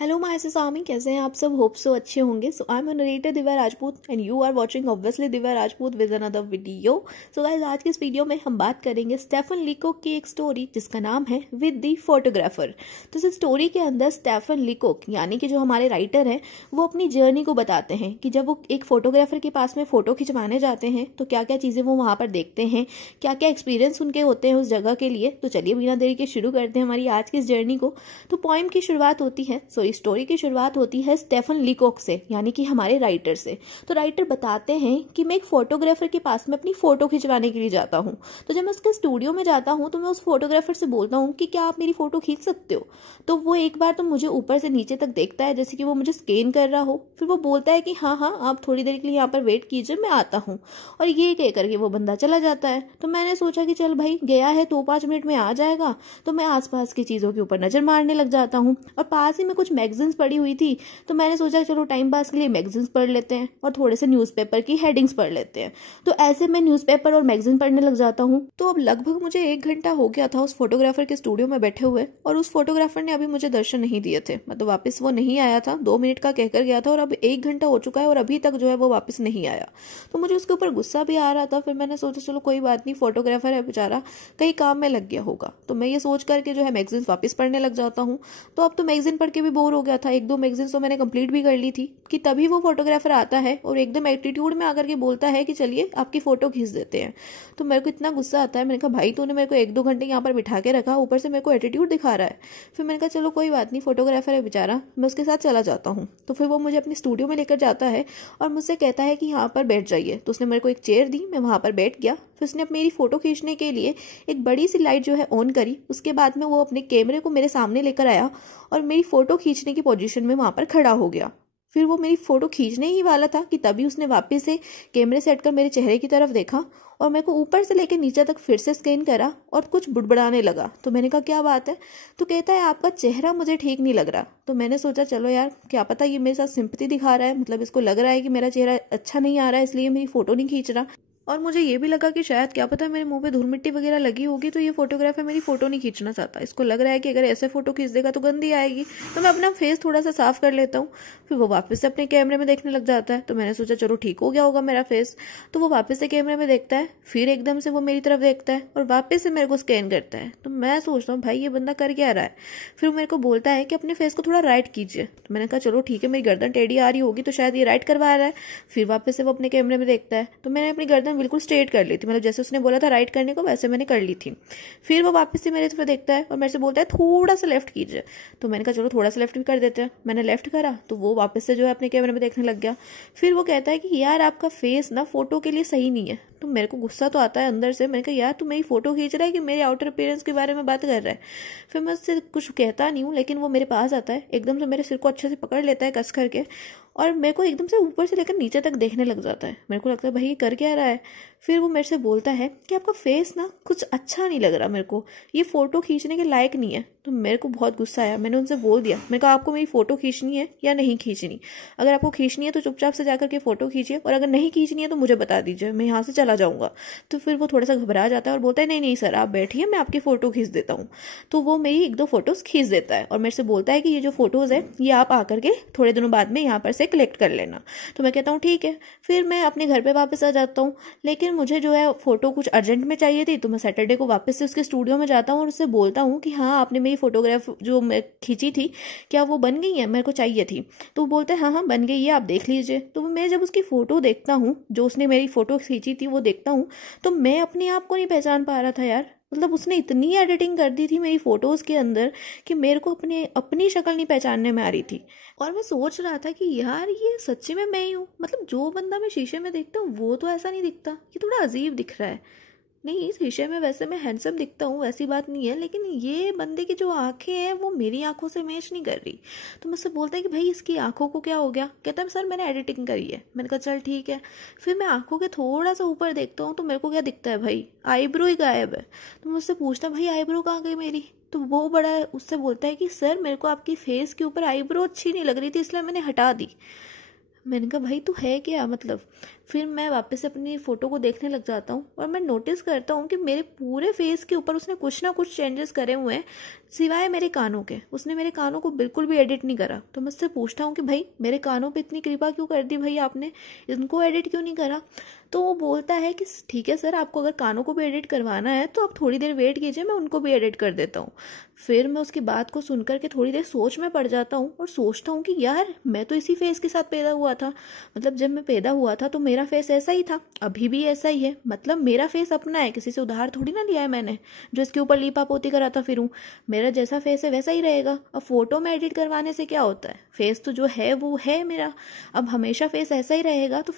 Hello my सामी, कैसे हैं आप सब। होप सो अच्छे होंगे। So I am narrator Divya Rajput and you are watching obviously Divya Rajput with another video. So guys, आज के इस वीडियो में हम बात करेंगे स्टेफन लीकोक की एक स्टोरी जिसका नाम है विद द फोटोग्राफर। तो इस स्टोरी के अंदर स्टेफन लीकोक यानी कि जो हमारे राइटर हैं वो अपनी जर्नी को बताते हैं कि जब वो एक फोटोग्राफर के पास में फोटो खिंचवाने जाते हैं तो क्या क्या चीजें वो वहां पर देखते हैं, क्या क्या एक्सपीरियंस उनके होते हैं उस जगह के लिए। तो चलिए बिना देरी के शुरू करते हैं हमारी आज की इस जर्नी को। तो पोएम की शुरुआत होती है, स्टोरी की शुरुआत होती है स्टेफन लीकोक से यानी कि हमारे राइटर से। तो राइटर बताते हैं कि मैं एक फोटोग्राफर के पास में अपनी फोटो खिंचवाने के लिए जाता हूँ। तो जब मैं उसके स्टूडियो में जाता हूँ तो मैं उस फोटोग्राफर से बोलता हूँ कि क्या आप मेरी फोटो खींच सकते हो। तो वो एक बार तो मुझे ऊपर से नीचे तक देखता है जैसे कि वो मुझे स्कैन कर रहा हो। फिर वो बोलता है कि हाँ हाँ आप थोड़ी देर के लिए यहाँ पर वेट कीजिए, मैं आता हूँ। और ये कह करके वो बंदा चला जाता है। तो मैंने सोचा कि चल भाई गया है तो 5 मिनट में आ जाएगा। तो मैं आसपास की चीजों के ऊपर नजर मारने लग जाता हूँ और पास ही में कुछ मैगजीन्स पड़ी हुई थी। तो मैंने सोचा चलो टाइम पास के लिए मैगजीन्स पढ़ लेते हैं और थोड़े से न्यूज़पेपर की हेडिंग्स पढ़ लेते हैं। तो ऐसे मैं न्यूज़पेपर और मैगजीन पढ़ने लग जाता हूँ। तो अब लगभग मुझे 1 घंटा हो गया था उस फोटोग्राफर के स्टूडियो में बैठे हुए और उस फोटोग्राफर ने अभी मुझे दर्शन नहीं दिए थे। मतलब वापस वो नहीं आया था, 2 मिनट का कहकर गया था और अब 1 घंटा हो चुका है और अभी तक जो है वो वापस नहीं आया। तो मुझे उसके ऊपर गुस्सा भी आ रहा था। फिर मैंने सोचा चलो कोई बात नहीं, फोटोग्राफर है बेचारा, कहीं काम में लग गया होगा। तो मैं ये सोच करके जो है मैगजीन वापस पढ़ने लग जाता हूँ। तो अब तो मैगजीन पढ़ के भी बोर हो गया था, 1-2 मैगजीन तो मैंने कंप्लीट भी कर ली थी कि तभी वो फोटोग्राफर आता है और एकदम एटीट्यूड में आकर के बोलता है कि चलिए आपकी फोटो खींच देते हैं। तो मेरे को इतना गुस्सा आता है। मैंने कहा भाई तूने मेरे को 1-2 घंटे यहाँ पर बिठा के रखा, ऊपर से मेरे को एटीट्यूड दिखा रहा है। फिर मैंने कहा चलो कोई बात नहीं, फोटोग्राफर है बेचारा, मैं उसके साथ चला जाता हूँ। तो फिर वो मुझे अपनी स्टूडियो में लेकर जाता है और मुझसे कहता है कि यहाँ पर बैठ जाइए। तो उसने मेरे को एक चेयर दी, मैं वहां पर बैठ गया। फिर उसने मेरी फोटो खींचने के लिए एक बड़ी सी लाइट जो है ऑन करी। उसके बाद में वो अपने कैमरे को मेरे सामने लेकर आया और मेरी फोटो खींचने की पोजीशन में वहां पर खड़ा हो गया। फिर वो मेरी फोटो खींचने ही वाला था कि तभी उसने वापस से कैमरे सेट कर मेरे चेहरे की तरफ देखा और मेरे को ऊपर से लेकर नीचे तक फिर से स्कैन करा और कुछ बुड़बुड़ाने लगा। तो मैंने कहा क्या बात है। तो कहता है आपका चेहरा मुझे ठीक नहीं लग रहा। तो मैंने सोचा चलो यार क्या पता ये मेरे साथ सिंपैथी दिखा रहा है, मतलब इसको लग रहा है कि मेरा चेहरा अच्छा नहीं आ रहा है इसलिए मेरी फोटो नहीं खींच रहा। और मुझे ये भी लगा कि शायद क्या पता मेरे मुंह पे धूल मिट्टी वगैरह लगी होगी तो ये फोटोग्राफर मेरी फोटो नहीं खींचना चाहता। इसको लग रहा है कि अगर ऐसे फोटो खींच देगा तो गंदी आएगी, तो मैं अपना फेस थोड़ा सा साफ कर लेता हूँ। फिर वो वापस से अपने कैमरे में देखने लग जाता है। तो मैंने सोचा चलो ठीक हो गया होगा मेरा फेस। तो वो वापस से कैमरे में देखता है, फिर एकदम से वो मेरी तरफ देखता है और वापस से मेरे को स्कैन करता है। तो मैं सोचता हूँ भाई ये बंदा कर क्या रहा है। फिर मेरे को बोलता है कि अपने फेस को थोड़ा राइट कीजिए। तो मैंने कहा चलो ठीक है, मेरी गर्दन टेढ़ी आ रही होगी तो शायद ये राइट करवा रहा है। फिर वापस से वो अपने कैमरे में देखता है। तो मैंने अपनी गर्दन बिल्कुल स्ट्रेट कर ली थी, मतलब जैसे उसने बोला था राइट करने को वैसे मैंने कर ली थी। फिर वो वापस से मेरे तरफ देखता है और मेरे से बोलता है थोड़ा सा लेफ्ट कीजिए। तो मैंने कहा चलो थोड़ा सा लेफ्ट भी कर देते हैं। मैंने लेफ्ट करा तो वो वापस से जो है अपने कैमरे में देखने लग गया। फिर वो कहता है कि यार आपका फेस ना फोटो के लिए सही नहीं है। तो मेरे को गुस्सा तो आता है अंदर से। मैंने कहा यार तू मेरी फोटो खींच रहा है कि मेरे आउटर अपीयरेंस के बारे में बात कर रहा है। फिर मैं उससे कुछ कहता नहीं हूँ, लेकिन वो मेरे पास आता है, एकदम से मेरे सिर को अच्छे से पकड़ लेता है कस करके और मेरे को एकदम से ऊपर से लेकर नीचे तक देखने लग जाता है। मेरे को लगता है भाई ये कर क्या रहा है। फिर वो मेरे से बोलता है कि आपका फेस ना कुछ अच्छा नहीं लग रहा, मेरे को ये फोटो खींचने के लायक नहीं है। तो मेरे को बहुत गुस्सा आया। मैंने उनसे बोल दिया, मैंने कहा आपको मेरी फोटो खींचनी है या नहीं खींचनी। अगर आपको खींचनी है तो चुपचाप से जाकर के फोटो खींचिए और अगर नहीं खींचनी है तो मुझे बता दीजिए, मैं यहाँ से चला जाऊंगा। तो फिर वो थोड़ा सा घबरा जाता है और बोलता है नहीं नहीं सर आप बैठिए, मैं आपकी फोटो खींच देता हूँ। तो वो मेरी 1-2 फोटोज खींच देता है और मेरे से बोलता है कि ये जो फोटोज है ये आप आकर के थोड़े दिनों बाद में यहाँ पर से कलेक्ट कर लेना। तो मैं कहता हूँ ठीक है। फिर मैं अपने घर पे वापस आ जाता हूँ। लेकिन मुझे जो है फोटो कुछ अर्जेंट में चाहिए थी तो मैं सैटरडे को वापस से उसके स्टूडियो में जाता हूँ और उससे बोलता हूँ कि हाँ आपने मेरी फोटोग्राफ जो मैं खींची थी क्या वो बन गई है, मेरे को चाहिए थी। तो वो बोलता है हाँ हाँ बन गई है, आप देख लीजिए। तो मैं जब उसकी फोटो देखता हूँ, जो उसने मेरी फोटो खींची थी वो देखता हूँ, तो मैं अपने आप को नहीं पहचान पा रहा था यार। मतलब उसने इतनी एडिटिंग कर दी थी मेरी फोटोज के अंदर कि मेरे को अपनी शक्ल नहीं पहचानने में आ रही थी। और मैं सोच रहा था कि यार ये सच्ची में मैं ही हूँ। मतलब जो बंदा मैं शीशे में देखता हूँ वो तो ऐसा नहीं दिखता, ये थोड़ा अजीब दिख रहा है। नहीं शीशे में वैसे मैं हैंडसम दिखता हूँ, ऐसी बात नहीं है, लेकिन ये बंदे की जो आंखें हैं वो मेरी आंखों से मैच नहीं कर रही। तो मुझसे बोलता है कि भाई इसकी आंखों को क्या हो गया। कहता है सर मैंने एडिटिंग करी है। मैंने कहा चल ठीक है। फिर मैं आंखों के थोड़ा सा ऊपर देखता हूँ तो मेरे को क्या दिखता है भाई, आईब्रो ही गायब है। तो मुझसे पूछता भाई आईब्रो कहाँ गई मेरी। तो वो बड़ा उससे बोलता है कि सर मेरे को आपकी फेस के ऊपर आईब्रो अच्छी नहीं लग रही थी इसलिए मैंने हटा दी। मैंने कहा भाई तू है क्या मतलब। फिर मैं वापस अपनी फ़ोटो को देखने लग जाता हूँ और मैं नोटिस करता हूँ कि मेरे पूरे फेस के ऊपर उसने कुछ ना कुछ चेंजेस करे हुए हैं, सिवाय मेरे कानों के। उसने मेरे कानों को बिल्कुल भी एडिट नहीं करा। तो मैं उससे पूछता हूँ कि भाई मेरे कानों पे इतनी कृपा क्यों कर दी भाई आपने, इनको एडिट क्यों नहीं करा। तो वो बोलता है कि ठीक है सर, आपको अगर कानों को भी एडिट करवाना है तो आप थोड़ी देर वेट कीजिए, मैं उनको भी एडिट कर देता हूँ। फिर मैं उसकी बात को सुनकर के थोड़ी देर सोच में पड़ जाता हूँ और सोचता हूँ कि यार मैं तो इसी फेस के साथ पैदा हुआ था। मतलब जब मैं पैदा हुआ था तो मेरा फेस ऐसा ही था, अभी भी ऐसा ही है। मतलब मेरा फेस अपना है, किसी से उधार थोड़ी ना लिया है मैंने जो इसके ऊपर लीपा पोती कराता फिरूं। मेरा जैसा फेस है वैसा ही रहेगा। अब फोटो में एडिट करवाने से क्या होता है, फेस तो जो है वो है मेरा, अब हमेशा फेस ऐसा ही रहेगा। तो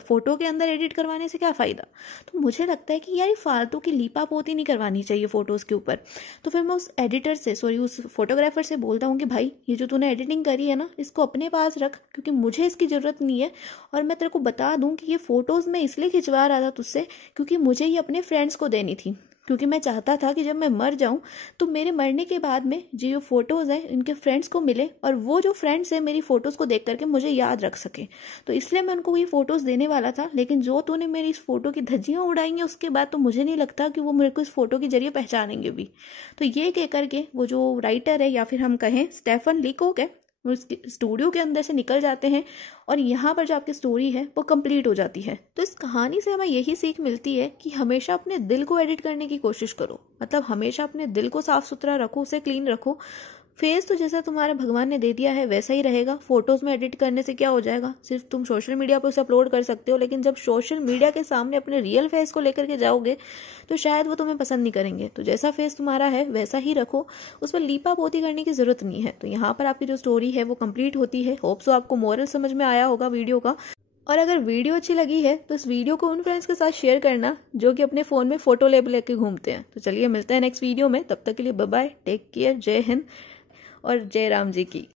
फोटो के अंदर एडिट करवाने से क्या फायदा। तो मुझे लगता है कि यार फालतू की लीपा पोती नहीं करवानी चाहिए फोटोज के ऊपर। तो फिर मैं उस एडिटर से उस फोटोग्राफर से बोलता हूँ कि भाई ये जो तूने एडिटिंग करी है ना, इसको अपने पास रख, क्योंकि मुझे इसकी जरूरत नहीं है। और मैं तेरे को बता दूं कि ये फोटोज मैं इसलिए खिंचवा रहा था तुझसे क्योंकि मुझे ये अपने फ्रेंड्स को देनी थी, क्योंकि मैं चाहता था कि जब मैं मर जाऊं तो मेरे मरने के बाद में जो फोटोज हैं इनके फ्रेंड्स को मिले, और वो जो फ्रेंड्स हैं मेरी फोटोज को देख करके मुझे याद रख सके। तो इसलिए मैं उनको ये फोटोज देने वाला था। लेकिन जो तूने मेरी इस फोटो की धज्जियां उड़ाई हैं उसके बाद तो मुझे नहीं लगता कि वो मेरे को इस फोटो के जरिए पहचानेंगे भी। तो ये कह करके वो जो राइटर है, या फिर हम कहें स्टेफन लीकोक है, वो स्टूडियो के अंदर से निकल जाते हैं और यहाँ पर जो आपकी स्टोरी है वो कंप्लीट हो जाती है। तो इस कहानी से हमें यही सीख मिलती है कि हमेशा अपने दिल को एडिट करने की कोशिश करो। मतलब हमेशा अपने दिल को साफ सुथरा रखो, उसे क्लीन रखो। फेस तो जैसा तुम्हारे भगवान ने दे दिया है वैसा ही रहेगा। फोटोज में एडिट करने से क्या हो जाएगा, सिर्फ तुम सोशल मीडिया पर उसे अपलोड कर सकते हो, लेकिन जब सोशल मीडिया के सामने अपने रियल फेस को लेकर के जाओगे तो शायद वो तुम्हें पसंद नहीं करेंगे। तो जैसा फेस तुम्हारा है वैसा ही रखो, उस पर लीपा पोती करने की जरूरत नहीं है। तो यहाँ पर आपकी जो स्टोरी है वो कंप्लीट होती है। होप सो आपको मोरल समझ में आया होगा वीडियो का। और अगर वीडियो अच्छी लगी है तो इस वीडियो को उन फ्रेंड्स के साथ शेयर करना जो कि अपने फ़ोन में फ़ोटो लेबल लेके घूमते हैं। तो चलिए मिलते हैं नेक्स्ट वीडियो में, तब तक के लिए बाय बाय, टेक केयर, जय हिंद और जय राम जी की।